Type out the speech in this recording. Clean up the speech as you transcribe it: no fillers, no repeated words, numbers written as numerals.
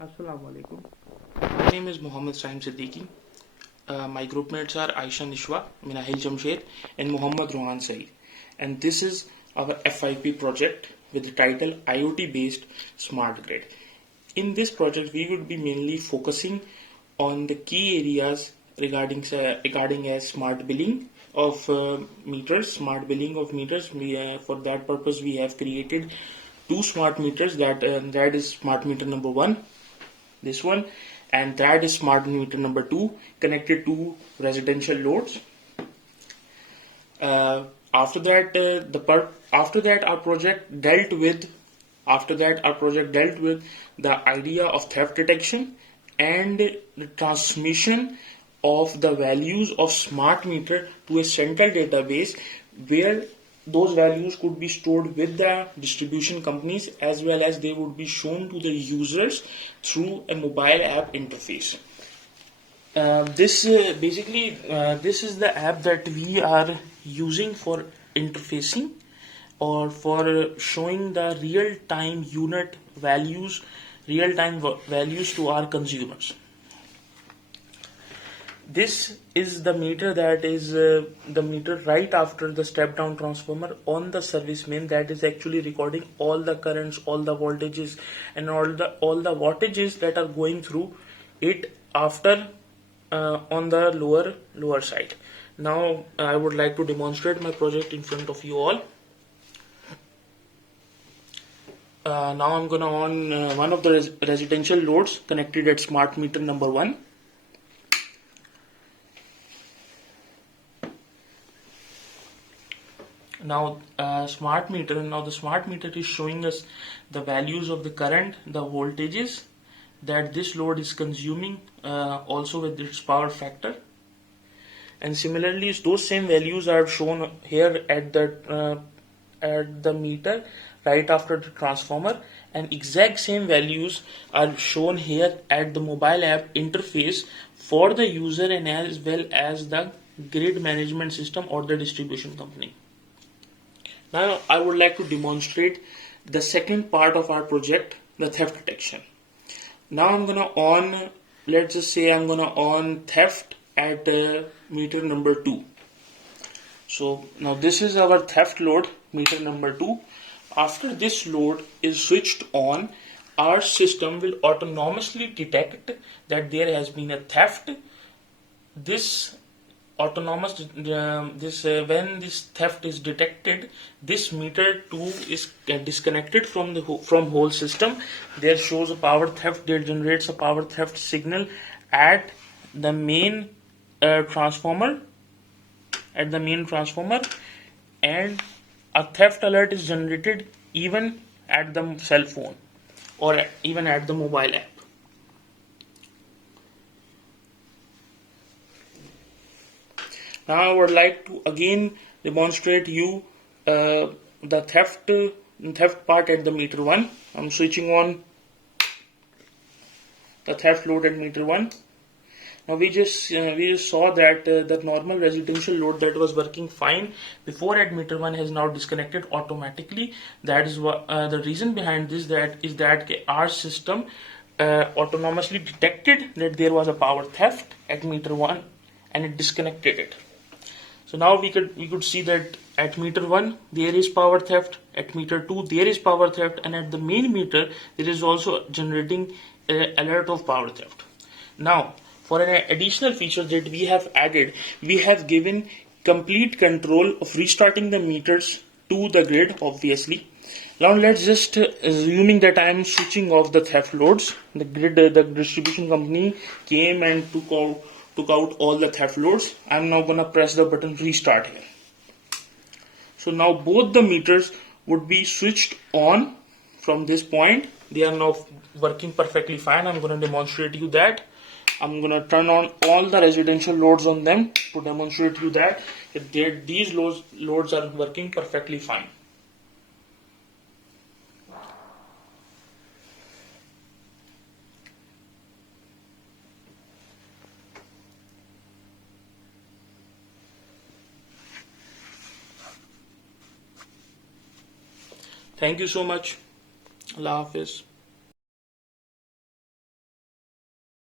Assalamu alaikum. My name is Mohammed Saim Siddiqui. My group mates are Aisha Nishwa, Minahil Jamshed, and Muhammad Rohan Saeed. And this is our FIP project with the title IoT based Smart Grid. In this project, we would be mainly focusing on the key areas regarding as smart billing of meters. For that purpose, we have created two smart meters. That is smart meter number one, this one, and that is smart meter number two, connected to residential loads. After that our project dealt with the idea of theft detection and the transmission of the values of smart meter to a central database where those values could be stored with the distribution companies, as well as they would be shown to the users through a mobile app interface. This is the app that we are using for interfacing or for showing the real-time values to our consumers. This is the meter that is the meter right after the step down transformer on the service main, that is actually recording all the currents, all the voltages, and all the wattages that are going through it after on the lower side. Now I would like to demonstrate my project in front of you all. Now I'm gonna on one of the residential loads connected at smart meter number one. Now the smart meter is showing us the values of the current, the voltages that this load is consuming, also with its power factor. And similarly, those same values are shown here at the meter right after the transformer, and exact same values are shown here at the mobile app interface for the user and as well as the grid management system or the distribution company. Now I would like to demonstrate the second part of our project, the theft detection. Now let's just say I'm gonna on theft at meter number 2. So now this is our theft load, meter number 2. After this load is switched on, our system will autonomously detect that there has been a theft. When this theft is detected, this meter 2 is disconnected from whole system. There shows a power theft. There generates a power theft signal at the main transformer. And a theft alert is generated even at the cell phone or even at the mobile app. Now I would like to again demonstrate you the theft part at the meter 1. I'm switching on the theft load at meter 1. Now we just saw that the normal residential load that was working fine before at meter 1 has now disconnected automatically. That is what the reason behind this is that our system autonomously detected that there was a power theft at meter 1 and it disconnected it. So now we could see that at meter 1 there is power theft, at meter 2 there is power theft, and at the main meter there is also generating alert of power theft. Now for an additional feature that we have added, we have given complete control of restarting the meters to the grid, obviously. Now let's just assuming that I am switching off the theft loads. The distribution company came and took out all the theft loads. I'm now gonna press the button restart here. So now both the meters would be switched on from this point. They are now working perfectly fine. I'm gonna demonstrate you that. I'm gonna turn on all the residential loads on them to demonstrate you that these loads are working perfectly fine. Thank you so much. Allah Hafiz.